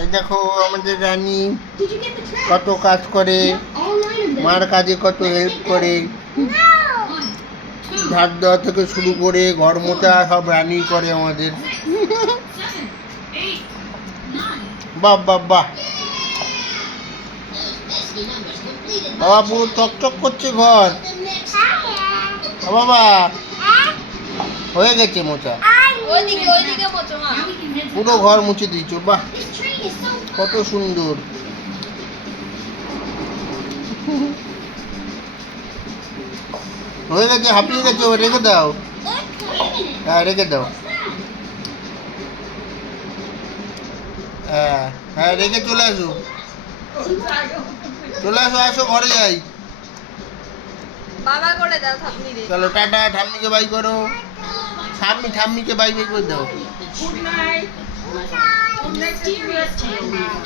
এই দেখো আমাদের রানী কত কাজ করে, মার কাজে কত হেল্প করে, ঝাড় দেওয়া থেকে শুরু করে ঘর মোছা সব রানী করে আমাদের। বাহ বাহ বাহ, বাবা পুরো চকচক করছে ঘর। বাবা হয়ে গেছে মোছা, পুরো ঘর মুছে দিয়েছো। বাহ কত সুন্দর। হয়ে গেছে, হাঁপিয়ে গেছে, রেখে দাও। হ্যাঁ রেখে দাও, হ্যাঁ হ্যাঁ রেখে চলে আসো, চলে আসো, আসো ঘরে যাই। বাবা করে দাও ঠাম্মি রে। চলো টাটা, ঠাম্মিকে বাই করো। ঠাম্মিকে বাই বাই করে দাও। Good night. Good night.